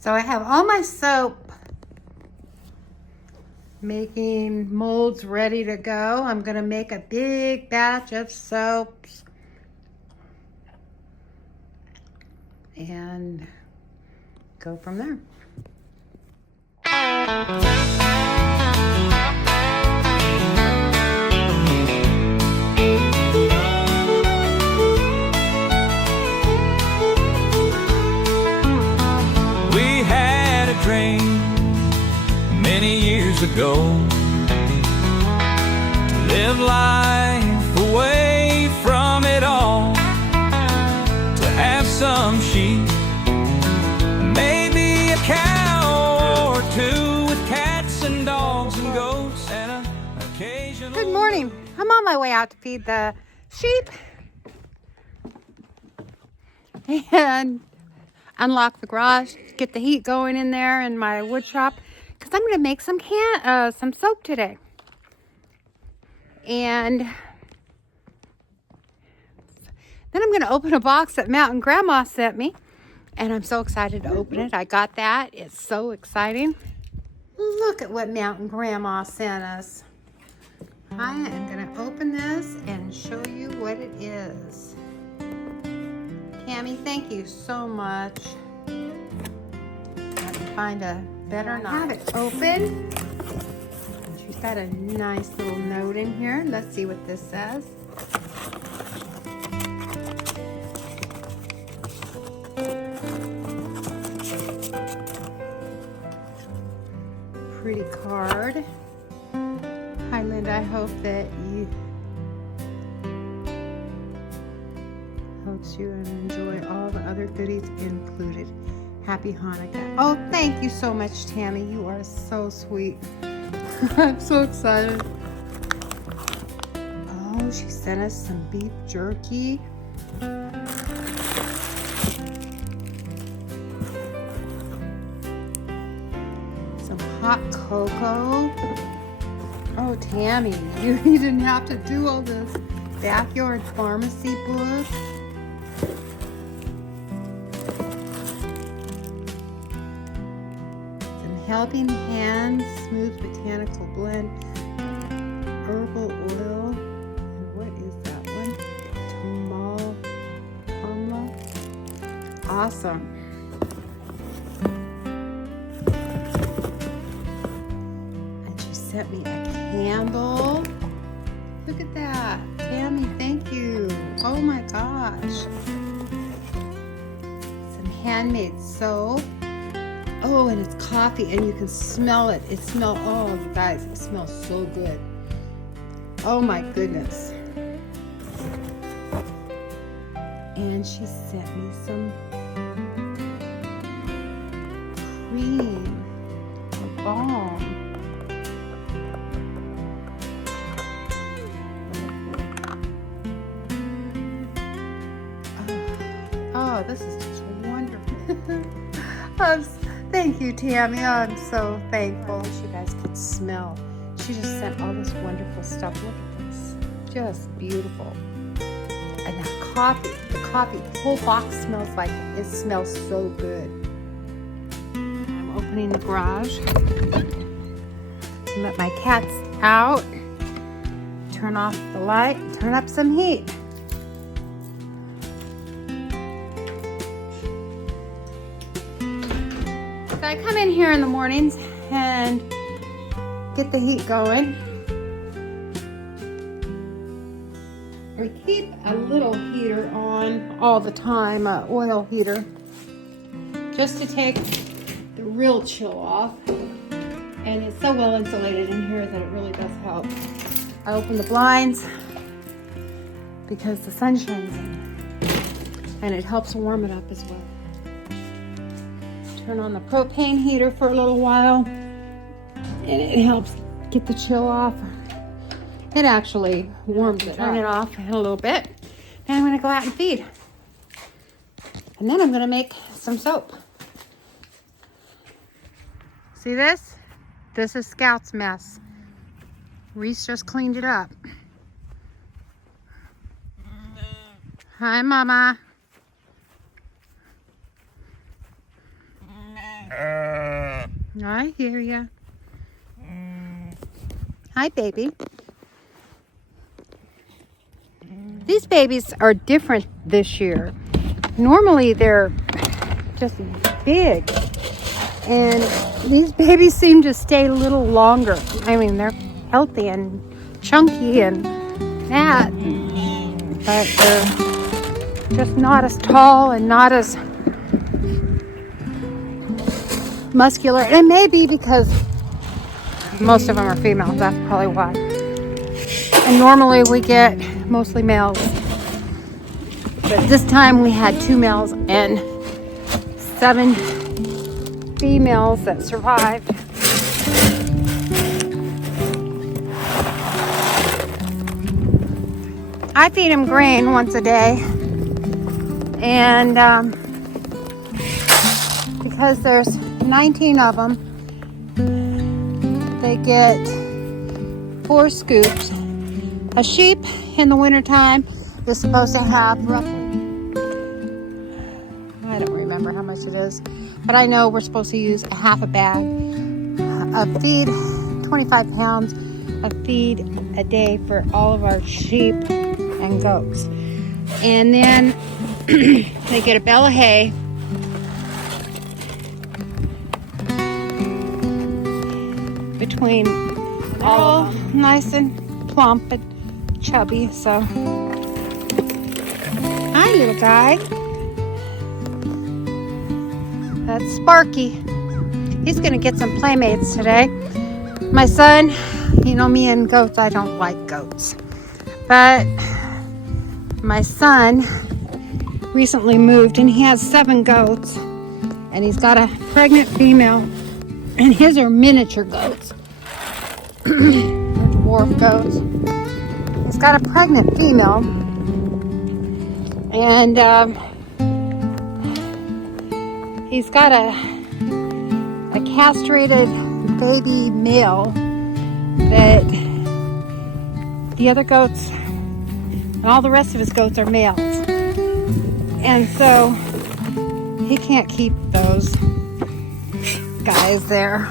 So I have all my soap making molds ready to go. I'm gonna make a big batch of soaps and go from there. We had a dream many years ago to live life away from it all, to have some sheep, maybe a cow or two, with cats and dogs and goats and an occasional... Good morning. I'm on my way out to feed the sheep and unlock the garage, get the heat going in there in my wood shop, because I'm going to make some soap today. And then I'm going to open a box that Mountain Grandma sent me, and I'm so excited to open it. I got that. It's so exciting. Look at what Mountain Grandma sent us. I am going to open this and show you what it is. Tammy, thank you so much. I can find a better knife. Have it open. She's got a nice little note in here. Let's see what this says. Pretty card. Hi, Linda. I hope that you hopes you enjoy all the other goodies included. Happy Hanukkah. Oh, thank you so much, Tammy. You are so sweet. I'm so excited. Oh, she sent us some beef jerky. Some hot cocoa. Oh, Tammy, you didn't have to do all this. Backyard pharmacy book. Helping Hands Smooth Botanical Blend, Herbal Oil, and what is that one? Tamala. Awesome. And she sent me a candle. Look at that. Tammy, thank you. Oh my gosh. Some handmade soap. Oh, and it's coffee, and you can smell it. It smells, oh, you guys, it smells so good. Oh my goodness. And she sent me some cream, a balm. Oh, this is just wonderful. Thank you, Tammy. I'm so thankful. I wish you guys could smell. She just sent all this wonderful stuff. Look at this. Just beautiful. And that coffee, the whole box smells like it. It smells so good. I'm opening the garage. Let my cats out. Turn off the light and turn up some heat. So I come in here in the mornings and get the heat going. We keep a little heater on all the time, an oil heater, just to take the real chill off. And it's so well insulated in here that it really does help. I open the blinds because the sun shines in, and it helps warm it up as well. Turn on the propane heater for a little while, and it helps get the chill off. It actually warms it up. Turn it off in a little bit, and I'm going to go out and feed. And then I'm going to make some soap. See this? This is Scout's mess. Reese just cleaned it up. Hi, Mama. I hear ya. Hi, baby. These babies are different this year. Normally they're just big, and these babies seem to stay a little longer. I mean, they're healthy and chunky and fat, but they're just not as tall and not as muscular. And it may be because most of them are females. That's probably why. And normally we get mostly males. But this time we had 2 males and 7 females that survived. I feed them grain once a day. And because there's 19 of them, they get 4 scoops. A sheep in the wintertime is supposed to have roughly, I don't remember how much it is, but I know we're supposed to use a half a bag of feed, 25 pounds of feed a day for all of our sheep and goats. And then they get a bale of hay. Between all of them. Nice and plump and chubby, so. Hi, little guy. That's Sparky. He's gonna get some playmates today. My son, you know me and goats, I don't like goats. But my son recently moved and he has 7 goats. And he's got a pregnant female. And his are miniature goats. Dwarf goats. He's got a pregnant female. And he's got a castrated baby male that the other goats and all the rest of his goats are males. And so he can't keep those guys there.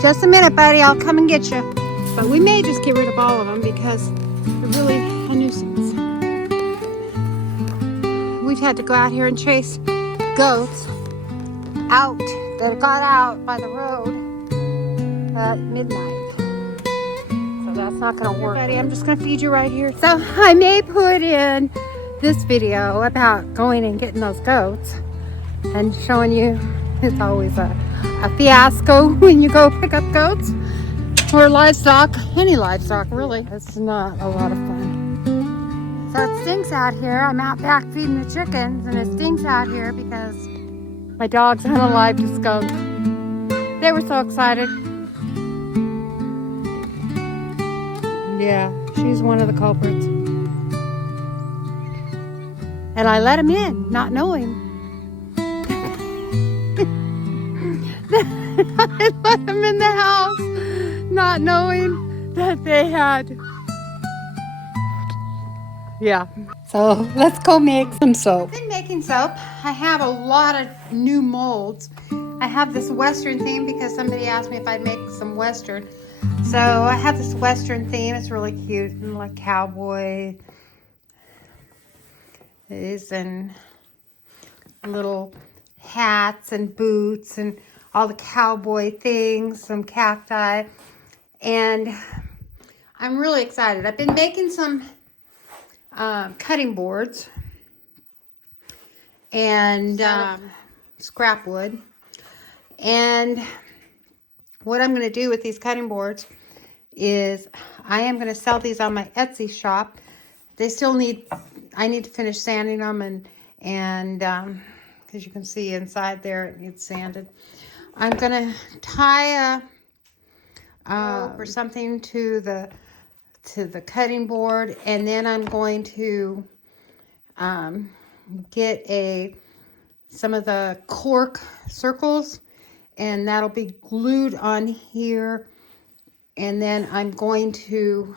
Just a minute, buddy, I'll come and get you. But we may just get rid of all of them because they're really a nuisance. We've had to go out here and chase goats out that got out by the road at midnight. So that's not going to work. Buddy, I'm just going to feed you right here. So I may put in this video about going and getting those goats and showing you. It's always a fiasco when you go pick up goats or livestock, any livestock really. It's not a lot of fun. So it stinks out here. I'm out back feeding the chickens and it stinks out here because my dogs unalived a skunk. They were so excited. Yeah, she's one of the culprits. And I let him in, not knowing. I let them in the house, not knowing that they had. Yeah. So let's go make some soap. I've been making soap. I have a lot of new molds. I have this Western theme because somebody asked me if I'd make some Western. So I have this Western theme. It's really cute and like cowboy. And little hats and boots and all the cowboy things, some cacti, and I'm really excited. I've been making some cutting boards and scrap wood, and what I'm going to do with these cutting boards is I am going to sell these on my Etsy shop. They still I need to finish sanding them and because you can see inside there it needs sanded. I'm gonna tie a rope or something to the cutting board, and then I'm going to get some of the cork circles, and that'll be glued on here, and then I'm going to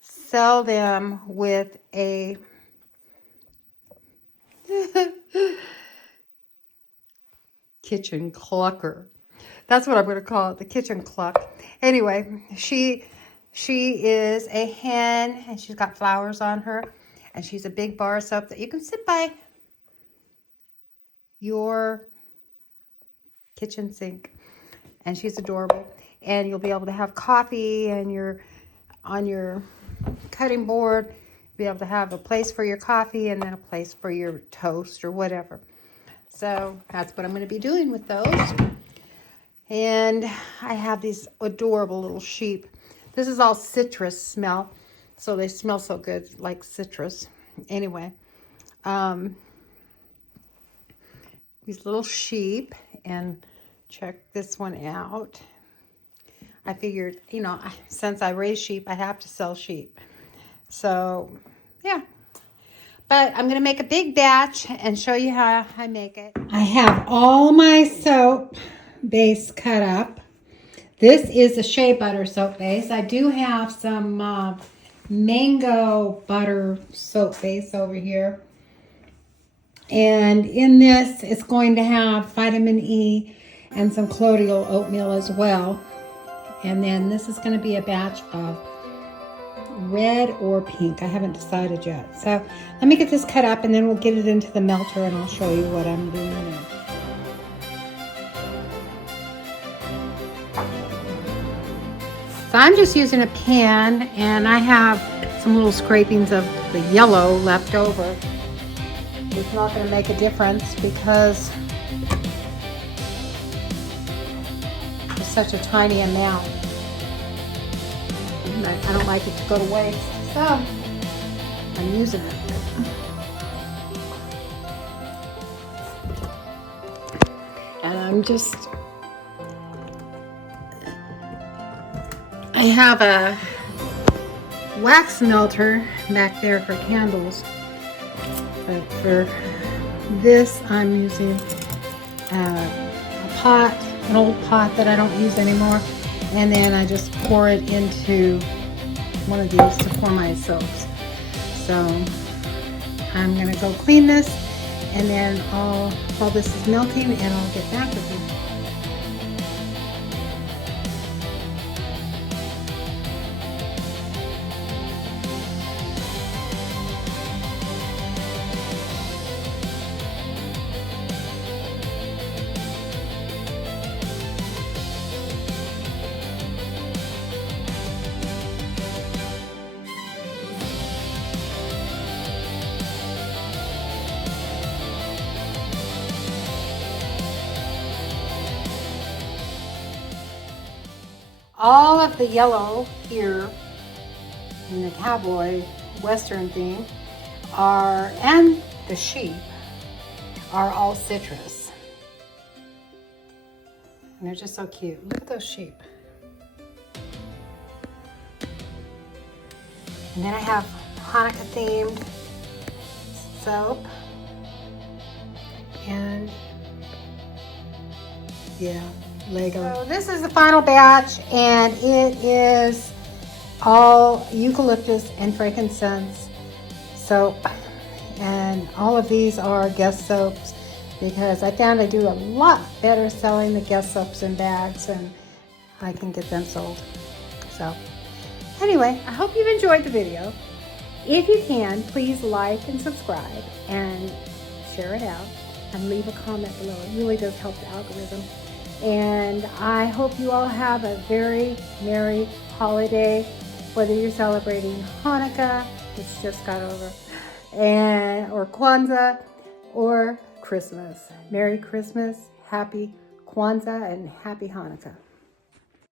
sell them with a kitchen clucker. That's what I'm going to call it, the kitchen cluck. Anyway, she is a hen, and she's got flowers on her, and she's a big bar of soap that you can sit by your kitchen sink, and she's adorable. And you'll be able to have coffee and on your cutting board, be able to have a place for your coffee and then a place for your toast or whatever. So that's what I'm going to be doing with those. And I have these adorable little sheep. This is all citrus smell, so they smell so good, like citrus. Anyway, these little sheep, and check this one out. I figured, you know, since I raise sheep, I have to sell sheep. So, yeah. But I'm going to make a big batch and show you how I make it. I have all my soap base cut up. This is a shea butter soap base. I do have some mango butter soap base over here. And in this, it's going to have vitamin E and some colloidal oatmeal as well. And then this is going to be a batch of red or pink. I haven't decided yet. So let me get this cut up and then we'll get it into the melter and I'll show you what I'm doing in it. So I'm just using a pan, and I have some little scrapings of the yellow left over. It's not going to make a difference because it's such a tiny amount. I don't like it to go to waste, so I'm using it. And I have a wax melter back there for candles, but for this I'm using a pot, an old pot that I don't use anymore, and then I just pour it into one of these to pour my soaps. So I'm gonna go clean this, and then while this is melting, and I'll get back with you. All of the yellow here in the cowboy western theme and the sheep are all citrus. And they're just so cute. Look at those sheep. And then I have Hanukkah themed soap. And yeah, Lego. So this is the final batch, and it is all eucalyptus and frankincense soap, and all of these are guest soaps because I found I do a lot better selling the guest soaps in bags, and I can get them sold. So anyway, I hope you've enjoyed the video. If you can, please like and subscribe and share it out and leave a comment below. It really does help the algorithm. And I hope you all have a very merry holiday, whether you're celebrating Hanukkah, which just got over, or Kwanzaa, or Christmas. Merry Christmas, Happy Kwanzaa, and Happy Hanukkah.